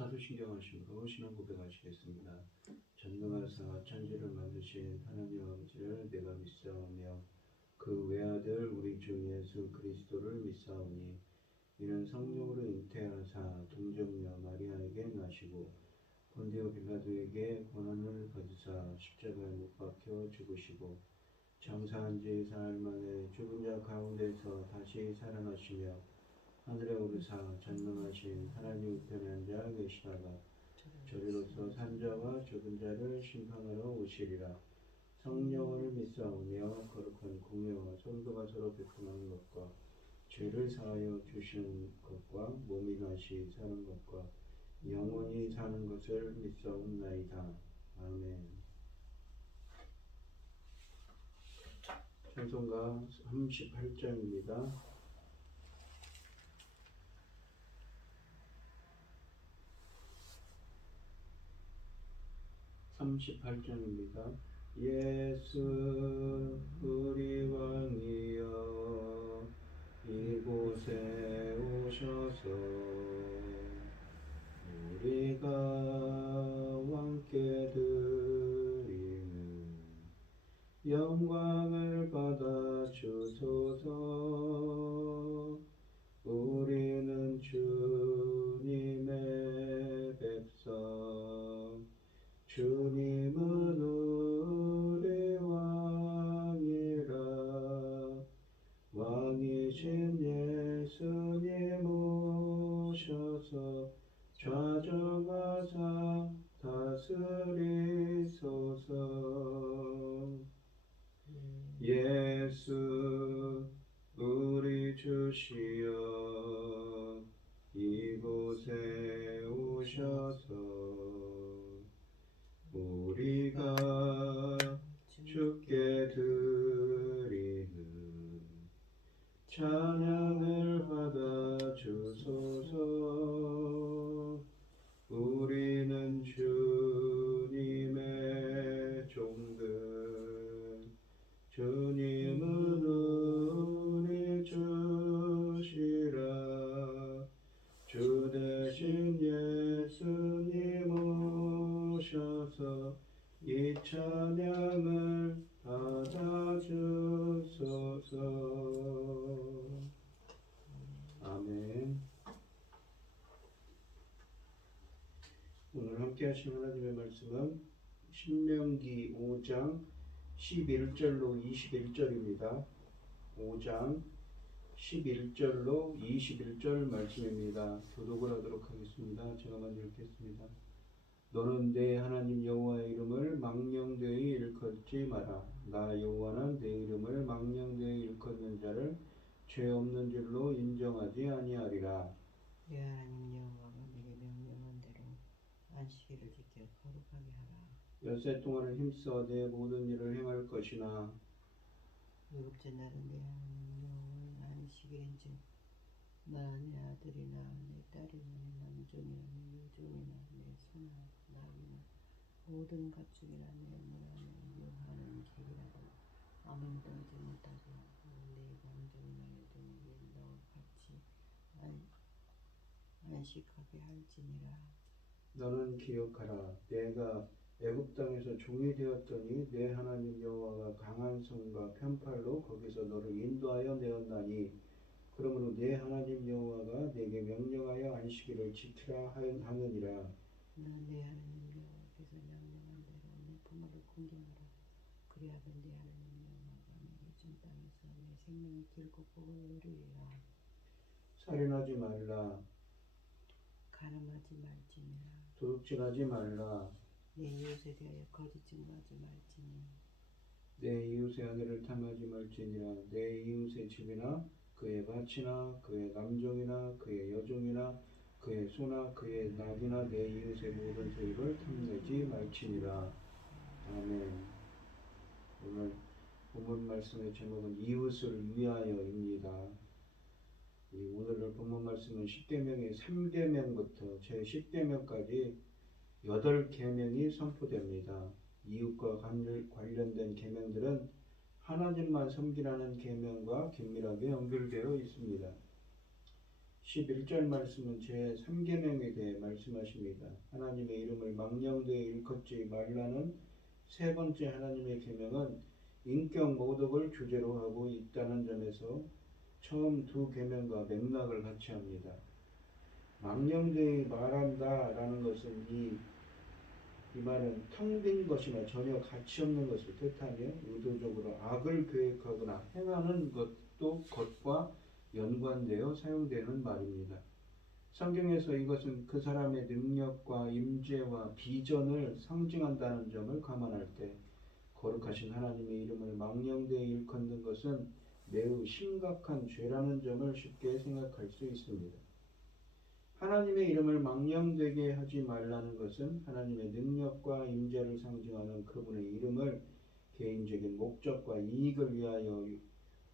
사도신경 하심으로 신앙 고백하시겠습니다. 전능하사 천지를 만드신 하나님 아버지를 내가 믿사오며 그 외아들 우리 주 예수 그리스도를 믿사오니 이는 성령으로 잉태하사 동정녀 마리아에게 나시고 본디오 빌라도에게 고난을 받으사 십자가에 못 박혀 죽으시고 장사한 지 사흘 만에 죽은 자 가운데서 다시 살아나시며 하늘에 오르사 전능하신 하나님 우편에 앉아 계시다가 저리로서 산자와 죽은 자를 심판하러 오시리라. 성령을 믿사오며 거룩한 공예와 성도가 서로 베풀는 것과 죄를 사하여 주시는 것과 몸이 다시 사는 것과 영원히 사는 것을 믿사옵나이다. 아멘. 찬송가 38장입니다. 38장입니다. 예수 우리 왕이여 이곳에 오셔서 우리가 왕께 드리는 영광을 받아 주소서. 우리는 주님의 백성, 주님은 우리 왕이라. 왕이신 예수님 오셔서 좌정하사 다스리소서. 예수 우리 주시여 이곳에 오셔서 우리가 주께 드리는 찬양을 받아 주소서. 우리는 주님의 종들, 주님은 우리 주시라. 주 대신 예수님 오셔서 이 찬양을 받아주소서. 아멘. 오늘 함께 하신 하나님의 말씀은 신명기 5장 11절로 21절입니다. 5장 11절로 21절 말씀입니다. 교독을 하도록 하겠습니다. 제가 먼저 읽겠습니다. 너는 내 하나님 여호와의 이름을 망령되이 일컫지 마라. 나 여호와는 내 이름을 망령되이 일컫는 자를 죄 없는 줄로 인정하지 아니하리라. 내 하나님 여호와가 내게 명령한 대로 안식일을 지켜 거룩하게 하라. 엿새 동안을 힘써 내 모든 일을 행할 것이나 일곱째 날은 내 하나님 여호와의 안식일인즉 나 내 아들이나 내 딸이나 내 남종이나 내 여종이나 내 소나 나귀나 모든 가축이나 내 문화 내 유하는 객이라도 아무도 하지 못하게 내 남종이나 여종에게 너와 같이 안식하게 할지니라. 너는 기억하라. 내가 애굽 땅에서 종이 되었더니 내 하나님 여호와가 강한 손과 편팔로 거기서 너를 인도하여 내었나니 그러므로 내 하나님 여호와가 내게 명령하여 안식일을 지키라 하느니라. 너는 내 하나님 여호와께서 명령한 대로 내 부모를 공경하라. 그리하면 내 하나님 여호와가 내게 준 땅에서 내 생명이 길고 복을 이루리라. 살인하지 말라. 간음하지 말지니라. 도둑질하지 말라. 내 이웃에 대하여 거짓 증거하지 말지니 내 이웃의 아내를 탐하지 말지니라. 내 이웃의 집이나 그의 밭이나 그의 남종이나 그의 여종이나 그의 소나 그의 낙이나 내 이웃의 모든 소유를 탐내지 말지니라. 아멘. 오늘 본문 말씀의 제목은 이웃을 위하여입니다. 오늘 본문 말씀은 10계명의 3계명부터 제 10계명까지 8계명이 선포됩니다. 이웃과 관련된 계명들은 하나님만 섬기라는 계명과 긴밀하게 연결되어 있습니다. 11절 말씀은 제3계명에 대해 말씀하십니다. 하나님의 이름을 망령되이 일컫지 말라는 세 번째 하나님의 계명은 인격 모독을 주제로 하고 있다는 점에서 처음 두 계명과 맥락을 같이 합니다. 망령되이 말한다라는 것은 이 말은 텅 빈 것이나 전혀 가치 없는 것을 뜻하며 의도적으로 악을 계획하거나 행하는 것과 연관되어 사용되는 말입니다. 성경에서 이것은 그 사람의 능력과 임재와 비전을 상징한다는 점을 감안할 때 거룩하신 하나님의 이름을 망령되이 일컫는 것은 매우 심각한 죄라는 점을 쉽게 생각할 수 있습니다. 하나님의 이름을 망령되게 하지 말라는 것은 하나님의 능력과 임재를 상징하는 그분의 이름을 개인적인 목적과 이익을 위하여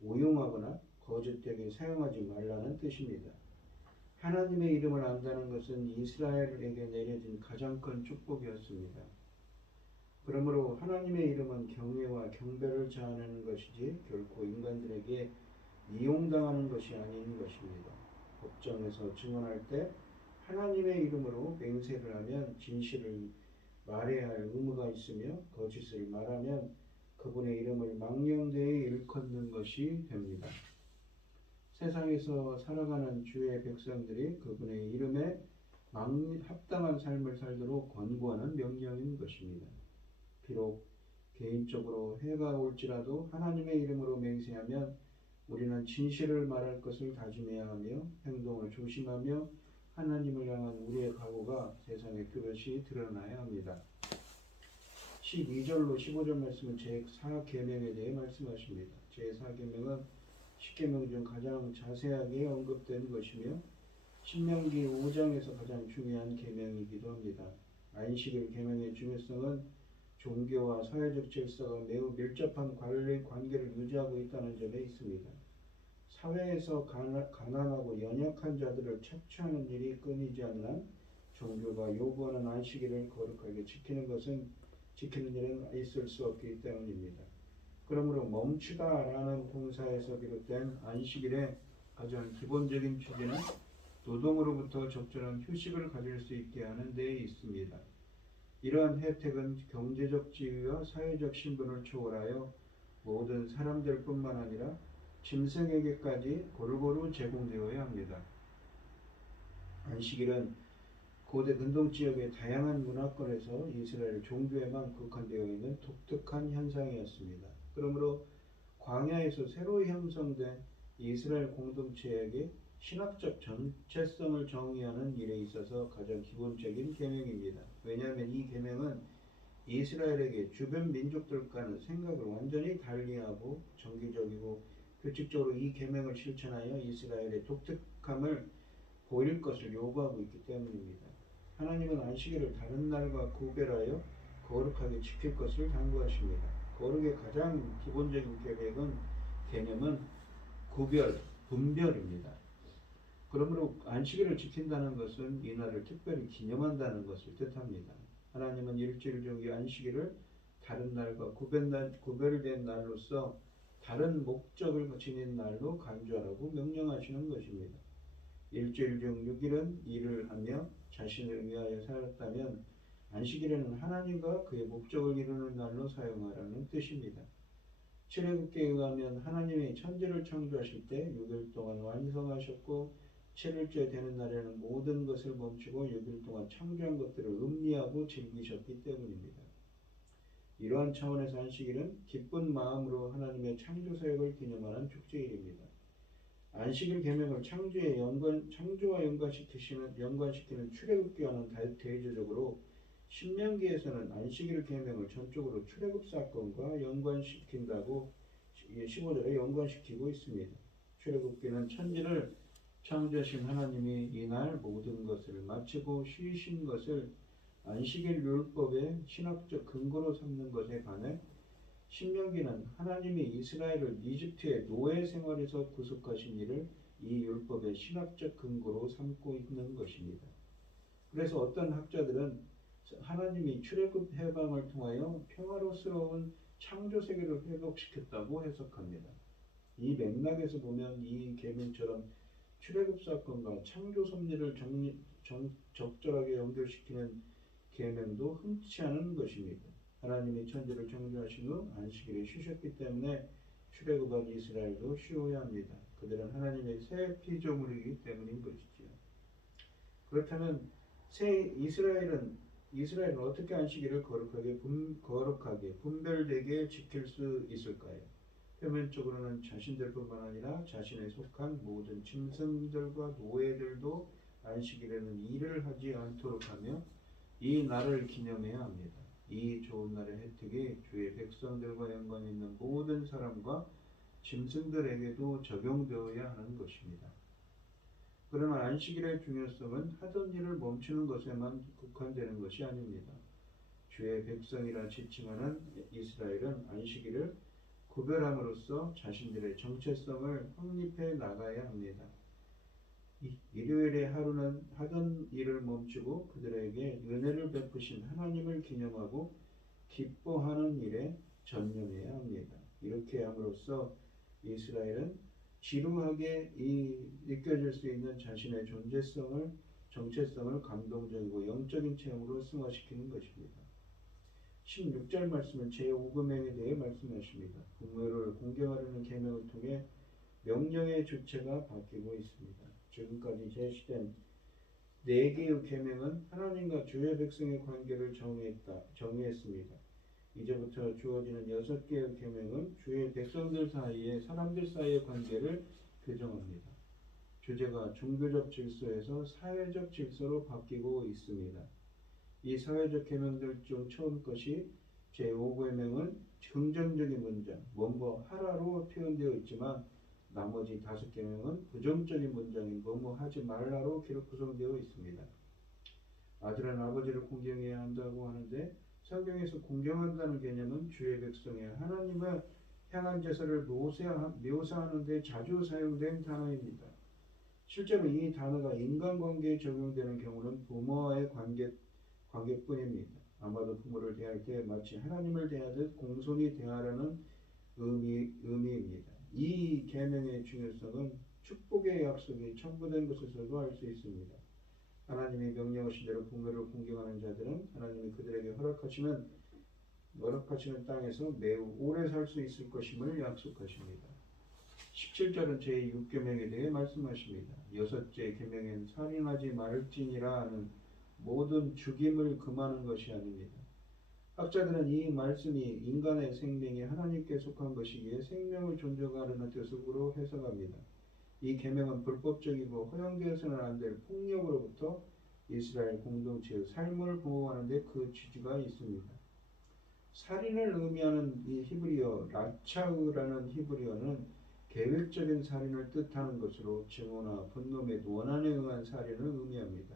오용하거나 거짓되게 사용하지 말라는 뜻입니다. 하나님의 이름을 안다는 것은 이스라엘에게 내려진 가장 큰 축복이었습니다. 그러므로 하나님의 이름은 경외와 경배를 자아내는 것이지 결코 인간들에게 이용당하는 것이 아닌 것입니다. 법정에서 증언할 때 하나님의 이름으로 맹세를 하면 진실을 말해야 할 의무가 있으며 거짓을 말하면 그분의 이름을 망령되이 일컫는 것이 됩니다. 세상에서 살아가는 주의 백성들이 그분의 이름에 합당한 삶을 살도록 권고하는 명령인 것입니다. 비록 개인적으로 해가 올지라도 하나님의 이름으로 맹세하면 우리는 진실을 말할 것을 다짐해야 하며 행동을 조심하며 하나님을 향한 우리의 각오가 세상에 뚜렷이 드러나야 합니다. 12절로 15절 말씀은 제4계명에 대해 말씀하십니다. 제4계명은 10계명 중 가장 자세하게 언급된 것이며 신명기 5장에서 가장 중요한 계명이기도 합니다. 안식일 계명의 중요성은 종교와 사회적 질서가 매우 밀접한 관계를 유지하고 있다는 점에 있습니다. 사회에서 가난하고 연약한 자들을 착취하는 일이 끊이지 않는 한 종교가 요구하는 안식일을 거룩하게 지키는 일은 있을 수 없기 때문입니다. 그러므로 멈추다라는 동사에서 비롯된 안식일의 가장 기본적인 취지는 노동으로부터 적절한 휴식을 가질 수 있게 하는 데 있습니다. 이러한 혜택은 경제적 지위와 사회적 신분을 초월하여 모든 사람들뿐만 아니라 짐승에게까지 골고루 제공되어야 합니다. 안식일은 고대 근동 지역의 다양한 문화권에서 이스라엘 종교에만 국한되어 있는 독특한 현상이었습니다. 그러므로 광야에서 새로 형성된 이스라엘 공동체에게 신학적 정체성을 정의하는 일에 있어서 가장 기본적인 계명입니다. 왜냐하면 이 계명은 이스라엘에게 주변 민족들과는 생각을 완전히 달리하고 정기적이고 규칙적으로 이 계명을 실천하여 이스라엘의 독특함을 보일 것을 요구하고 있기 때문입니다. 하나님은 안식일을 다른 날과 구별하여 거룩하게 지킬 것을 당부하십니다. 거룩의 가장 기본적인 개념은 구별, 분별입니다. 그러므로 안식일을 지킨다는 것은 이 날을 특별히 기념한다는 것을 뜻합니다. 하나님은 일주일 중 이 안식일을 다른 날과 구별된 날로서 다른 목적을 지닌 날로 간주하라고 명령하시는 것입니다. 일주일 중 6일은 일을 하며 자신을 위하여 살았다면 안식일에는 하나님과 그의 목적을 이루는 날로 사용하라는 뜻입니다. 출애굽기에 의하면 하나님이 천지를 창조하실 때 6일 동안 완성하셨고 7일째 되는 날에는 모든 것을 멈추고 6일 동안 창조한 것들을 음미하고 즐기셨기 때문입니다. 이러한 차원에서 안식일은 기쁜 마음으로 하나님의 창조 사역을 기념하는 축제일입니다. 안식일 계명을 창조와 연관시키는 출애굽기와는 대조적으로 신명기에서는 안식일 계명을 전적으로 출애굽 사건과 연관시킨다고 15절에 연관시키고 있습니다. 출애굽기는 천지를 창조하신 하나님이 이날 모든 것을 마치고 쉬신 것을 안식일 율법의 신학적 근거로 삼는 것에 반해 신명기는 하나님이 이스라엘을 이집트의 노예 생활에서 구속하신 일을 이 율법의 신학적 근거로 삼고 있는 것입니다. 그래서 어떤 학자들은 하나님이 출애굽 해방을 통하여 평화로스러운 창조 세계를 회복시켰다고 해석합니다. 이 맥락에서 보면 이 계명처럼 출애굽 사건과 창조 섭리를 적절하게 연결시키는 계명도 흔치 않은 것입니다. 하나님이 천지를 창조하신 후 안식일에 쉬셨기 때문에 출애굽한 이스라엘도 쉬어야 합니다. 그들은 하나님의 새 피조물이기 때문인 것이지요. 그렇다면 새 이스라엘은 어떻게 안식일을 거룩하게 분별되게 지킬 수 있을까요? 표면적으로는 자신들뿐만 아니라 자신에 속한 모든 짐승들과 노예들도 안식일에는 일을 하지 않도록 하며 이 날을 기념해야 합니다. 이 좋은 날의 혜택이 주의 백성들과 연관 있는 모든 사람과 짐승들에게도 적용되어야 하는 것입니다. 그러나 안식일의 중요성은 하던 일을 멈추는 것에만 국한되는 것이 아닙니다. 주의 백성이라 지칭하는 이스라엘은 안식일을 구별함으로써 자신들의 정체성을 확립해 나가야 합니다. 일요일의 하루는 하던 일을 멈추고 그들에게 은혜를 베푸신 하나님을 기념하고 기뻐하는 일에 전념해야 합니다. 이렇게 함으로써 이스라엘은 지루하게 느껴질 수 있는 자신의 정체성을 감동적이고 영적인 체험으로 승화시키는 것입니다. 16절 말씀은 제5금행에 대해 말씀하십니다. 부모를 공경하려는 계명을 통해 명령의 주체가 바뀌고 있습니다. 지금까지 제시된 4개의 계명은 하나님과 주의 백성의 관계를 정의했습니다. 이제부터 주어지는 6개의 계명은 주의 백성들 사이에 사람들 사이의 관계를 규정합니다. 주제가 종교적 질서에서 사회적 질서로 바뀌고 있습니다. 이 사회적 계명들 중 처음 것이 제5계명은 긍정적인 문장, 뭐뭐 하라로 표현되어 있지만 나머지 5계명은 부정적인 문장인 뭐뭐 하지 말라로 구성되어 있습니다. 아들은 아버지를 공경해야 한다고 하는데 성경에서 공경한다는 개념은 주의 백성의 하나님을 향한 제사를 묘사하는 데 자주 사용된 단어입니다. 실제로 이 단어가 인간관계에 적용되는 경우는 부모와의 관계뿐입니다. 아마도 부모를 대할 때 마치 하나님을 대하듯 공손히 대하라는 의미입니다. 이 계명의 중요성은 축복의 약속이 첨부된 것에서도 알 수 있습니다. 하나님이 명령하신 대로 부모를 공경하는 자들은 하나님이 그들에게 허락하시는 땅에서 매우 오래 살 수 있을 것임을 약속하십니다. 17절은 제6계명에 대해 말씀하십니다. 6째 계명엔 살인하지 말지니라 하는 모든 죽임을 금하는 것이 아닙니다. 학자들은 이 말씀이 인간의 생명이 하나님께 속한 것이기에 생명을 존중하려는 뜻으로 해석합니다. 이 계명은 불법적이고 허용되어서는 안 될 폭력으로부터 이스라엘 공동체의 삶을 보호하는 데 그 취지가 있습니다. 살인을 의미하는 이 히브리어 라차으라는 히브리어는 계획적인 살인을 뜻하는 것으로 증오나 분노 및 원한에 의한 살인을 의미합니다.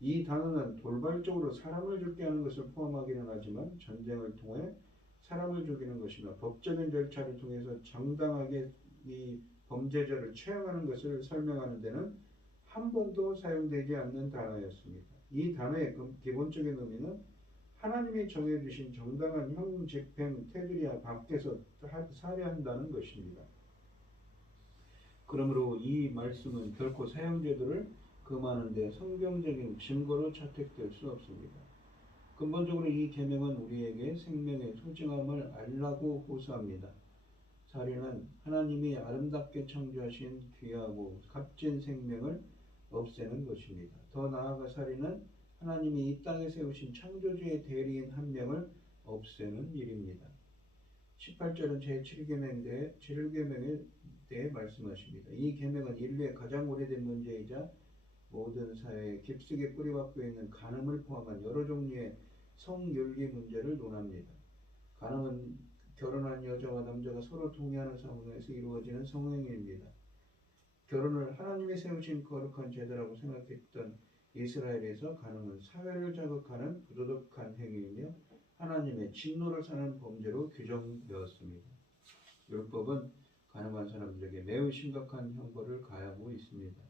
이 단어는 돌발적으로 사람을 죽게 하는 것을 포함하기는 하지만 전쟁을 통해 사람을 죽이는 것이나 법적인 절차를 통해서 정당하게 이 범죄자를 처형하는 것을 설명하는 데는 한 번도 사용되지 않는 단어였습니다. 이 단어의 기본적인 의미는 하나님이 정해주신 정당한 형 집행 테두리 밖에서 살해한다는 것입니다. 그러므로 이 말씀은 결코 사형제도를 금하는 데 성경적인 증거로 채택될 수 없습니다. 근본적으로 이 계명은 우리에게 생명의 소중함을 알라고 호소합니다. 살인은 하나님이 아름답게 창조하신 귀하고 값진 생명을 없애는 것입니다. 더 나아가 살인은 하나님이 이 땅에 세우신 창조주의 대리인 한 명을 없애는 일입니다. 18절은 제7계명에 대해 말씀하십니다. 이 계명은 인류의 가장 오래된 문제이자 모든 사회에 깊숙이 뿌리박혀 있는 간음을 포함한 여러 종류의 성윤리 문제를 논합니다. 간음은 결혼한 여자와 남자가 서로 동의하는 상황에서 이루어지는 성행위입니다. 결혼을 하나님이 세우신 거룩한 제도라고 생각했던 이스라엘에서 간음은 사회를 자극하는 부도덕한 행위이며 하나님의 진노를 사는 범죄로 규정되었습니다. 율법은 간음한 사람들에게 매우 심각한 형벌을 가하고 있습니다.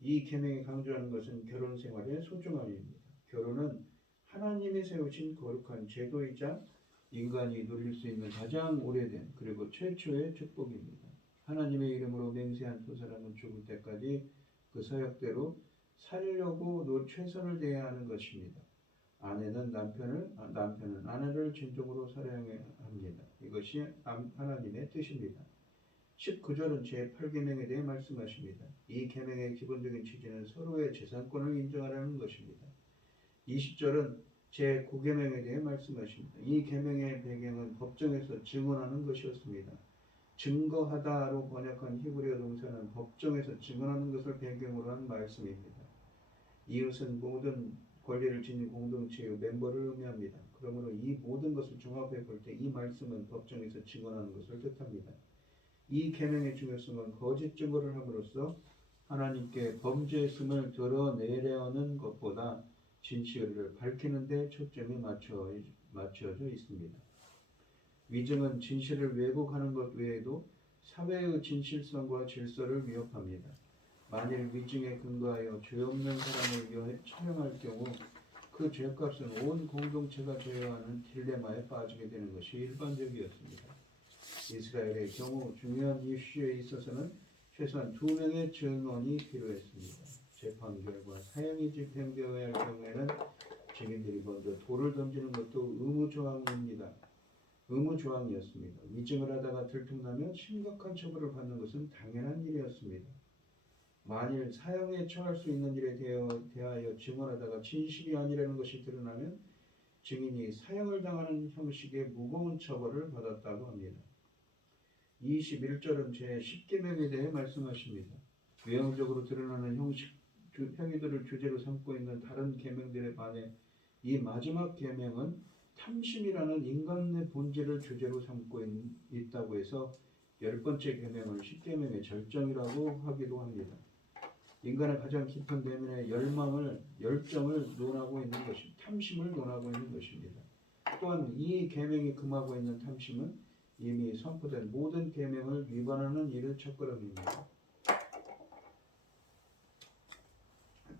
이 계명이 강조하는 것은 결혼 생활의 소중함입니다. 결혼은 하나님이 세우신 거룩한 제도이자 인간이 누릴 수 있는 가장 오래된 그리고 최초의 축복입니다. 하나님의 이름으로 맹세한 두 사람은 죽을 때까지 그 서약대로 살려고 최선을 다해야 하는 것입니다. 아내는 남편은 아내를 진정으로 사랑해야 합니다. 이것이 하나님의 뜻입니다. 19절은 제8계명에 대해 말씀하십니다. 이 계명의 기본적인 취지는 서로의 재산권을 인정하라는 것입니다. 20절은 제9계명에 대해 말씀하십니다. 이 계명의 배경은 법정에서 증언하는 것이었습니다. 증거하다로 번역한 히브리어 동사는 법정에서 증언하는 것을 배경으로 한 말씀입니다. 이웃은 모든 권리를 지닌 공동체의 멤버를 의미합니다. 그러므로 이 모든 것을 종합해 볼 때 이 말씀은 법정에서 증언하는 것을 뜻합니다. 이 계명의 중요성은 거짓 증거를 함으로써 하나님께 범죄했음을 드러내려는 것보다 진실을 밝히는 데 초점이 맞춰져 있습니다. 위증은 진실을 왜곡하는 것 외에도 사회의 진실성과 질서를 위협합니다. 만일 위증에 근거하여 죄 없는 사람을 처형할 경우 그 죄값은 온 공동체가 져야 하는 딜레마에 빠지게 되는 것이 일반적이었습니다. 이스라엘의 경우 중요한 이슈에 있어서는 최소한 2명의 증언이 필요했습니다. 재판 결과 사형이 집행되어야 할 경우에는 증인들이 먼저 돌을 던지는 것도 의무조항이었습니다. 위증을 하다가 들통나면 심각한 처벌을 받는 것은 당연한 일이었습니다. 만일 사형에 처할 수 있는 일에 대하여 증언하다가 진실이 아니라는 것이 드러나면 증인이 사형을 당하는 형식의 무거운 처벌을 받았다고 합니다. 21절은 제10계명에 대해 말씀하십니다. 외형적으로 드러나는 행위들을 주제로 삼고 있는 다른 계명들에 반해 이 마지막 계명은 탐심이라는 인간의 본질을 주제로 삼고 있다고 해서 10번째 계명을 10계명의 절정이라고 하기도 합니다. 인간의 가장 깊은 내면의 열정을 논하고 있는 탐심을 논하고 있는 것입니다. 또한 이 계명이 금하고 있는 탐심은 이미 선포된 모든 계명을 위반하는 일을 첫걸음입니다.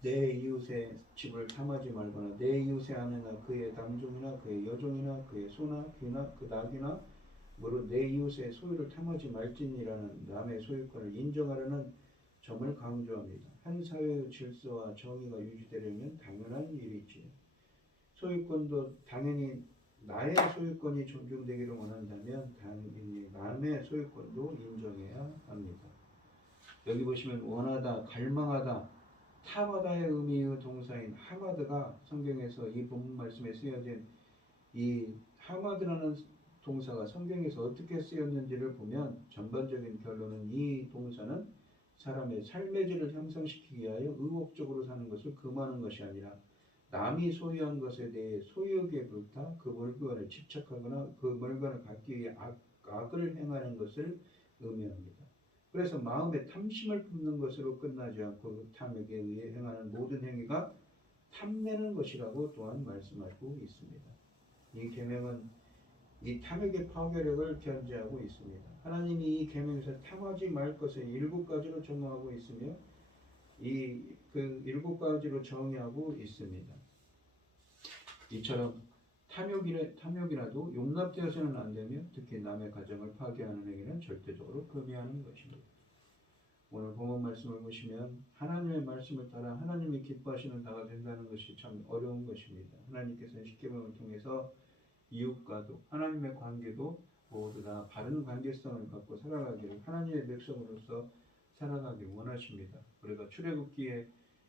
내 이웃의 집을 탐하지 말거나 내 이웃의 아내나 그의 남종이나 그의 여종이나 그의 소나 귀나 그 낙이나 무릇 내 이웃의 소유를 탐하지 말지니라는 남의 소유권을 인정하라는 점을 강조합니다. 한 사회의 질서와 정의가 유지되려면 당연한 일이지요. 소유권도 당연히 나의 소유권이 존중되기를 원한다면 당연히 남의 소유권도 인정해야 합니다. 여기 보시면 원하다, 갈망하다, 탐하다의 의미의 동사인 하마드가 성경에서 이 본문 말씀에 쓰여진 이 하마드라는 동사가 성경에서 어떻게 쓰였는지를 보면 전반적인 결론은 이 동사는 사람의 삶의 질을 향상시키기 위하여 의욕적으로 사는 것을 금하는 것이 아니라 남이 소유한 것에 대해 소유욕에 불타 그 물건에 집착하거나 그 물건을 갖기 위해 악을 행하는 것을 의미합니다. 그래서 마음에 탐심을 품는 것으로 끝나지 않고 그 탐욕에 의해 행하는 모든 행위가 탐내는 것이라고 또한 말씀하고 있습니다. 이 계명은 이 탐욕의 파괴력을 견지하고 있습니다. 하나님이 이 계명에서 탐하지 말 것을 7가지로 정하고 있으며 그 7가지로 정의하고 있습니다. 이처럼 탐욕이라도 용납되어서는 안 되며 특히 남의 가정을 파괴하는 행위는 절대적으로 금해하는 것입니다. 오늘 본문 말씀을 보시면 하나님의 말씀을 따라 하나님이 기뻐하시는 자가 된다는 것이 참 어려운 것입니다. 하나님께서는 십계명을 통해서 이웃과도 하나님의 관계도 모두 다 바른 관계성을 갖고 살아가기를 하나님의 백성으로서 살아가기 원하십니다. 우리가 출애굽기에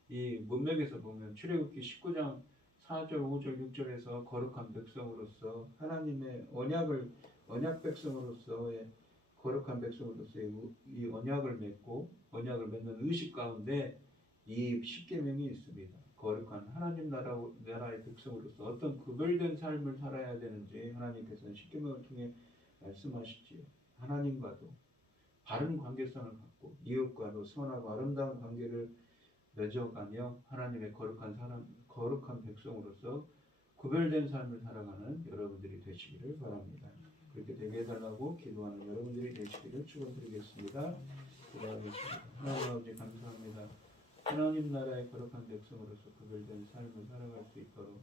이 문맥에서 보면 출애굽기 19장 4절, 5절, 6절에서 거룩한 백성으로서 하나님의 언약 백성으로서의 거룩한 백성으로서의 이 언약을 맺는 의식 가운데 이 십계명이 있습니다. 거룩한 하나님 나라의 백성으로서 어떤 구별된 삶을 살아야 되는지 하나님께서는 십계명을 통해 말씀하시지요. 하나님과도 바른 관계성을 갖고 이웃과도 선하고 아름다운 관계를 맺어가며 하나님의 거룩한 백성으로서 구별된 삶을 살아가는 여러분들이 되시기를 바랍니다. 그렇게 되게 해달라고 기도하는 여러분들이 되시기를 축원드리겠습니다. 기도하겠습니다. 하나님 아버지 감사합니다. 하나님 나라의 거룩한 백성으로서 구별된 삶을 살아갈 수 있도록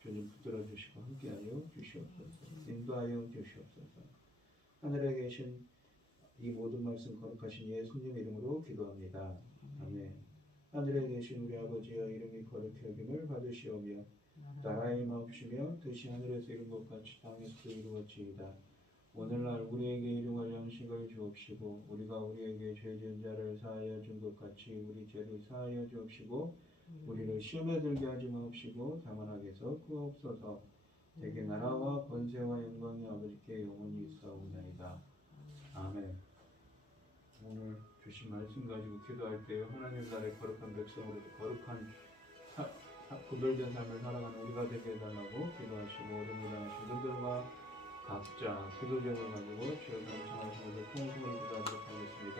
주님 붙들어 주시고 함께하여 주시옵소서. 인도하여 주시옵소서. 하늘에 계신 이 모든 말씀 거룩하신 예수님 이름으로 기도합니다. 아멘. 하늘에 계신 우리 아버지여 이름이 거룩히 여김을 받으시오며 나라의 마옵시며 뜻이 하늘에서 이룬 것 같이 땅에서도 이루어지이다. 오늘날 우리에게 일용할 양식을 주옵시고 우리가 우리에게 죄 지은 자를 사하여 준 것 같이 우리 죄를 사하여 주옵시고 우리를 시험에 들게 하지 마옵시고 다만 악에서 구하옵소서. 대개 나라와 권세와 영광이 아버지께 영원히 있사옵나이다. 아멘. 오늘 주신 말씀 가지고 기도할 때 하나님 나라의 거룩한 백성으로 거룩한 구별된 삶을 살아가는 우리가 되게 해달라고 기도하시고 어려움을 당하신 분들과 각자 기도 제목을 가지고 주여 감사하시면서 통성을 기도하도록 하겠습니다.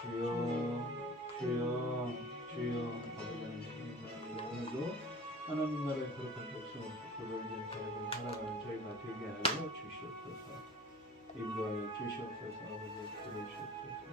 주여 주여 주여 아버지 하나님 오늘도 하나님 나라의 거룩한 백성으로 구별된 삶을 살아가는 저희가 되게 하여 주시옵소서. 인도하여 주시옵소서. 아버지 들으시옵소서.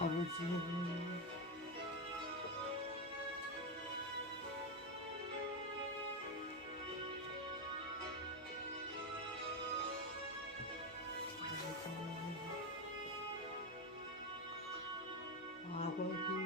아버지 아버지